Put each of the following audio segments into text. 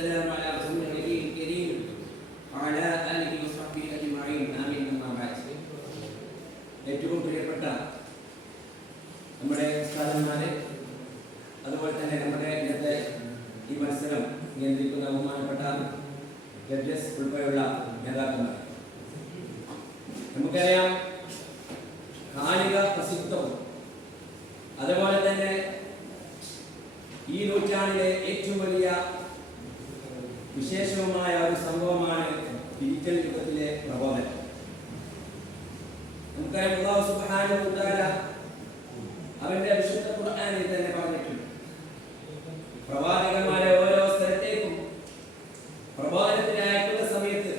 والسلام على رسول النبي الكريم وعلى آله وصحبه أجمعين آمين أما بعد ഏറ്റവും പ്രിയപ്പെട്ട നമ്മുടെ ഉസ്താദന്മാരെ അതുപോലെ തന്നെ നമ്മുടെ ഇന്നത്തെ ഈ മത്സരം നിയന്ത്രിക്കുന്ന ബഹുമാനപ്പെട്ട ജഡ്ജസ് ഉൾപ്പെടെയുള്ള നേതാക്കന്മാർ നമുക്കറിയാം കാലിക പ്രസിദ്ധവും അതുപോലെ തന്നെ ഈ നൂറ്റാണ്ടിലെ ഏറ്റവും വലിയ വിശേഷവുമായ ഒരു സംഭവമാണ് ഡിജിറ്റൽ യുഗത്തിലെ പ്രബോധനം അവന്റെ വിശുദ്ധ ഖുർആനിൽ തന്നെ പറഞ്ഞിട്ടുണ്ട്. പ്രവാചകന്മാരെ ഓരോ സ്ഥലത്തേക്കും പ്രബോധനത്തിന് അയക്കുന്ന സമയത്ത്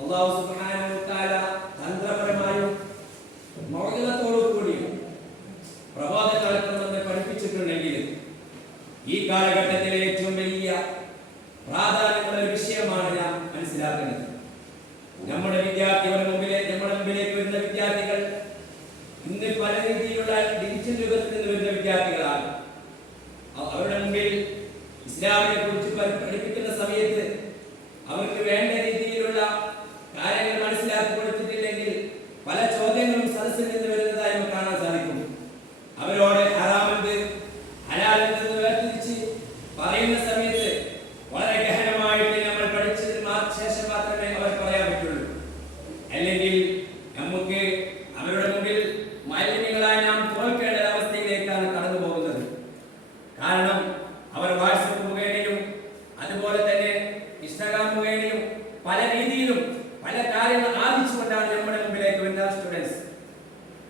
അല്ലാഹു സുബ്ഹാനഹു തന്ത്രപരമായും കൂടിയും പ്രബോധനം നടത്തണമെന്ന് പഠിപ്പിച്ചിട്ടുണ്ടെങ്കിൽ ഈ കാലഘട്ടത്തിലെ ഏറ്റവും വലിയ പ്രാധാന്യമുള്ള ഒരു വിഷയമാണ് നാം മനസ്സിലാക്കുന്നത്. നമ്മുടെ വിദ്യാർത്ഥികളുടെ മുമ്പിലെ നമ്മുടെ മുമ്പിലേക്ക് വരുന്ന വിദ്യാർത്ഥികൾ ഇന്ന് പല രീതിയിലുള്ള ഡിജിറ്റൽ യുഗത്തിൽ നിന്ന് വരുന്ന വിദ്യാർത്ഥികളാണ്. അവ- അവരുടെ മുമ്പിൽ ഇസ്ലാമിനെ കുറിച്ച് പഠിപ്പിക്കുന്ന സമയത്ത് അവർക്ക് വേണ്ട രീതിയിലുള്ള കാര്യങ്ങൾ മനസ്സിലാക്കി കൊടുത്തിട്ടില്ലെങ്കിൽ പല ചോദ്യങ്ങളും സദസ്സിൽ നിന്ന് വരുന്നതായി നമുക്ക് കാണാൻ സാധിക്കും അവരോട് ഹറാമെന്ത് ഹലാലെന്ത് വേർതിരിച്ച് പറയുന്ന സമയത്ത് വളരെ ഗഹനമായിട്ട് നമ്മൾ പഠിച്ചതിന് മാ- ശേഷം മാത്രമേ അവർ പറയാൻ പറ്റുള്ളൂ അല്ലെങ്കിൽ നമുക്ക് അവരുടെ മുമ്പിൽ മാലിന്യങ്ങളായി നാം തോൽക്കേണ്ട അവസ്ഥയിലേക്കാണ് കടന്നു പോകുന്നത് കാരണം അവർ വാട്സപ്പ് മുഖേനയും അതുപോലെ തന്നെ ഇൻസ്റ്റാഗ്രാം മുഖേനയും പല രീതിയിലും പല കാര്യങ്ങൾ ആദിച്ചുകൊണ്ടാണ് നമ്മുടെ മുമ്പിലേക്ക് വരുന്ന സ്റ്റുഡൻസ്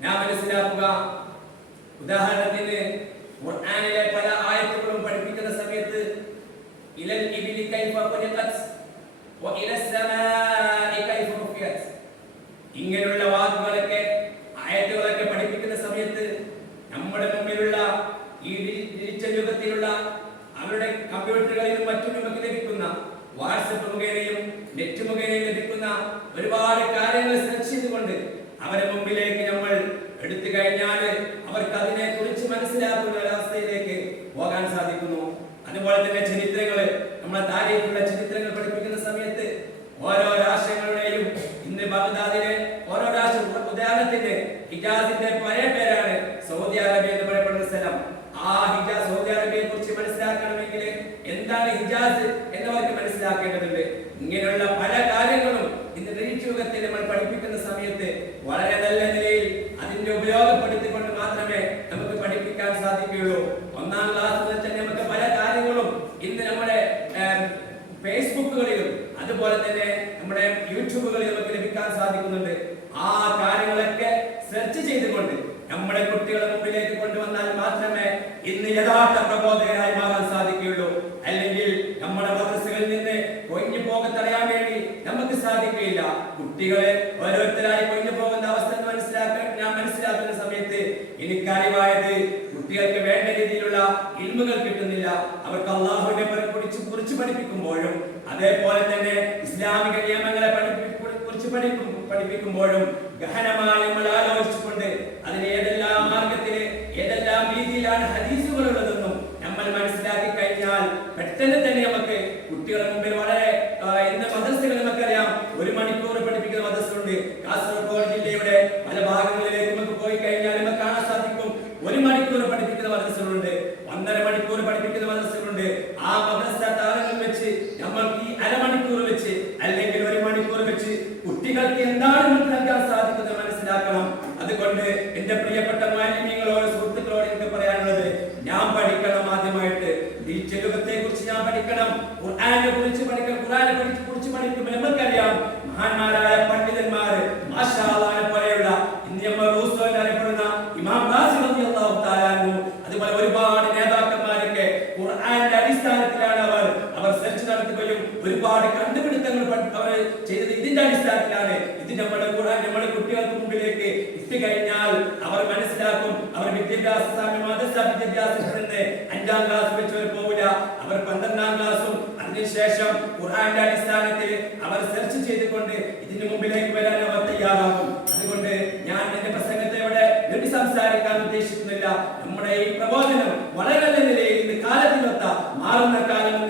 ഞാൻ മനസ്സിലാക്കുക ഉദാഹരണത്തിന് ഖുർആനിലെ പല ആയത്തുകളും പഠിപ്പിക്കുന്ന സമയത്ത് ഇലൽ ഇബിലി കൈഫ ഖുലിഖത് വഇല സമാഇ കൈഫ റുഫിയത് ഇങ്ങനെയുള്ള വാക്കുകളൊക്കെ ആയത്തുകളൊക്കെ പഠിപ്പിക്കുന്ന സമയത്ത് നമ്മുടെ മുമ്പിലുള്ള ഈ ഡി- ഡിജിറ്റൽ യുഗത്തിലുള്ള അവരുടെ കമ്പ്യൂട്ടറുകളിലും മറ്റും നമുക്ക് ലഭിക്കുന്ന വാട്സപ്പ് മുഖേനയും നെറ്റ് മുഖേനയും ലഭിക്കുന്ന ഒരുപാട് കാര്യങ്ങൾ സെർച്ച് ചെയ്തുകൊണ്ട് അവരെ മുമ്പിലേക്ക് നമ്മൾ എടുത്തു കഴിഞ്ഞാൽ അവർക്ക് അതിനെ കുറിച്ച് മനസ്സിലാക്കുന്ന ഒരവസ്ഥയിലേക്ക് പോകാൻ സാധിക്കുന്നു. അതുപോലെ തന്നെ ചരിത്രങ്ങൾ നമ്മളെ താരീഖുള്ള ചരിത്രങ്ങൾ പഠിപ്പിക്കുന്ന സമയത്ത് ഓരോ രാഷ്ട്രങ്ങളുടെയും ഇന്ന് ബഗ്ദാദിലെ ഓരോ രാഷ്ട്ര ഉദാഹരണത്തിന് ഹിജാസിന്റെ പഴയ പേരാണ് സൗദി അറേബ്യ എന്ന് പറയപ്പെടുന്ന സ്ഥലം. ആ ഹിജാസ് സൗദി അറേബ്യയെ കുറിച്ച് മനസ്സിലാക്കണമെങ്കിൽ എന്താണ് ഹിജാസ് എന്നവർക്ക് മനസ്സിലാക്കേണ്ടതുണ്ട്. ഇങ്ങനെയുള്ള പല കാര്യങ്ങളും ഇന്ന് ഡിജിറ്റൽ നമ്മൾ പഠിപ്പിക്കുന്ന സമയത്ത് വളരെ നല്ല നിലയിൽ അതിന്റെ ഉപയോഗപ്പെടുത്തിക്കൊണ്ട് മാത്രമേ നമുക്ക് പഠിപ്പിക്കാൻ സാധിക്കുകയുള്ളൂ. ഒന്നാം ക്ലാസ് തന്നെ നമുക്ക് പല കാര്യങ്ങളും ഇന്ന് നമ്മുടെ ഫേസ്ബുക്കുകളിലും അതുപോലെ തന്നെ നമ്മുടെ യൂട്യൂബുകളിലും നമുക്ക് ലഭിക്കാൻ സാധിക്കുന്നുണ്ട്. ആ കാര്യങ്ങളൊക്കെ സെർച്ച് ചെയ്തുകൊണ്ട് നമ്മുടെ കുട്ടികളെ മുമ്പിലേക്ക് കൊണ്ടുവന്നാൽ മാത്രമേ ഇന്ന് യഥാർത്ഥ പ്രബോധകരായി മാറാൻ സാധിക്കുകയുള്ളൂ അല്ലെങ്കിൽ നമ്മുടെ മദ്രസകളിൽ നിന്ന് കൊഴിഞ്ഞു പോകാൻ തടയാൻ വേണ്ടി നമുക്ക് സാധിക്കുകയില്ല കുട്ടികളെ ഓരോരുത്തരായി കൊണ്ടു പോകുന്ന അവസ്ഥ മനസ്സിലാക്കാൻ ഞാൻ മനസ്സിലാക്കുന്ന സമയത്ത് എനിക്കറിവായത് കുട്ടികൾക്ക് വേണ്ട രീതിയിലുള്ള ഇൽമുകൾ കിട്ടുന്നില്ല. അവർക്ക് അള്ളാഹുവിനെ കുറിച്ച് കുറിച്ച് പഠിപ്പിക്കുമ്പോഴും അതേപോലെ തന്നെ ഇസ്ലാമിക നിയമങ്ങളെ കുറിച്ച് പഠിക്കും പഠിപ്പിക്കുമ്പോഴും ഗഹനമായി നമ്മൾ ആലോചിച്ചുകൊണ്ട് അതിന് ഏതെല്ലാം മാർഗത്തിൽ ഏതെല്ലാം രീതിയിലാണ് ഹദീസുകൾ ഉള്ളതെന്നും നമ്മൾ മനസ്സിലാക്കി കഴിഞ്ഞാൽ പെട്ടെന്ന് തന്നെ നമുക്ക് കുട്ടികളുടെ മുമ്പിൽ വളരെ ആ, ഇന്ന് മദ്രസകൾ നമുക്കറിയാം ഒരു മണിക്കൂർ പഠിപ്പിക്കുന്ന മദ്രസയുണ്ട് കാസർഗോഡ് ജില്ലയുടെ പല ഭാഗങ്ങളിലേക്ക് നമുക്ക് പോയി കഴിഞ്ഞാൽ നമുക്ക് കാണാൻ സാധിക്കും ഒരു മണിക്കൂർ പഠിപ്പിക്കുന്ന മദ്രസകളുണ്ട് ഒന്നര മണിക്കൂർ പഠിപ്പിക്കുന്ന മദ്രസകളുണ്ട് ആ മദ്രസ താരങ്ങൾ വെച്ച് നമ്മൾക്ക് ഈ അരമണിക്കൂർ വെച്ച് അല്ലെങ്കിൽ ഒരു മണിക്കൂർ വെച്ച് കുട്ടികൾക്ക് എന്താണ് നമുക്ക് നൽകാൻ സാധിക്കുന്നത് മനസ്സിലാക്കണം. അതുകൊണ്ട് എന്റെ പ്രിയപ്പെട്ട മാലിന്യങ്ങളോട് സുഹൃത്തുക്കളോട് എനിക്ക് പറയാനുള്ളത് ഞാൻ പഠിക്കണം ആദ്യമായിട്ട്. ഈ കുറിച്ച് ഞാൻ പഠിക്കണം. ഖുർആനെ കുറിച്ച് പഠിക്കണം ഖുർആനെ കുറിച്ച് കുറിച്ച് പഠിക്കുമ്പോൾ നമുക്കറിയാം മഹാന്മാരായ പണ്ഡിതന്മാർ മാഷാ അല്ലാഹനെ പോലെയുള്ള ഇന്ന് നമ്മൾ റൂസോ എന്നറിയപ്പെടുന്ന ഇമാം റാസി റളിയല്ലാഹു തആല അൻഹു അതുപോലെ ഒരുപാട് നേതാക്കന്മാരൊക്കെ ഖുർആന്റെ അടിസ്ഥാനത്തിലാണ് അവർ അവർ സെർച്ച് നടത്തുകയും ഒരുപാട് കണ്ടുപിടുത്തങ്ങൾ പ- അവർ ചെയ്തത് ഇതിന്റെ അടിസ്ഥാനത്തിലാണ് ഇത് നമ്മുടെ കൂടെ നമ്മുടെ കുട്ടികൾക്ക് മുമ്പിലേക്ക് എത്തിക്കഴിഞ്ഞാൽ അവർ മനസ്സിലാക്കും അവർ വിദ്യാഭ്യാസ മദ്രസ വിദ്യാഭ്യാസത്തിൽ നിന്ന് അഞ്ചാം ക്ലാസ് വെച്ച് അവർ പോവില്ല. അവർ പന്ത്രണ്ടാം ക്ലാസ്സും അതിനുശേഷം ഖുർആന്റെ അടിസ്ഥാനത്തിൽ അവർ സെർച്ച് ചെയ്തുകൊണ്ട് ഇതിന്റെ മുമ്പിലേക്ക് വരാൻ അവർ തയ്യാറാകും. അതുകൊണ്ട് ഞാൻ എന്റെ പ്രസംഗത്തെ ഇവിടെ വെടി സംസാരിക്കാൻ ഉദ്ദേശിക്കുന്നില്ല. നമ്മുടെ ഈ പ്രബോധനം വളരെ നിലയിൽ കാലത്തിനൊത്ത മാറുന്ന കാലം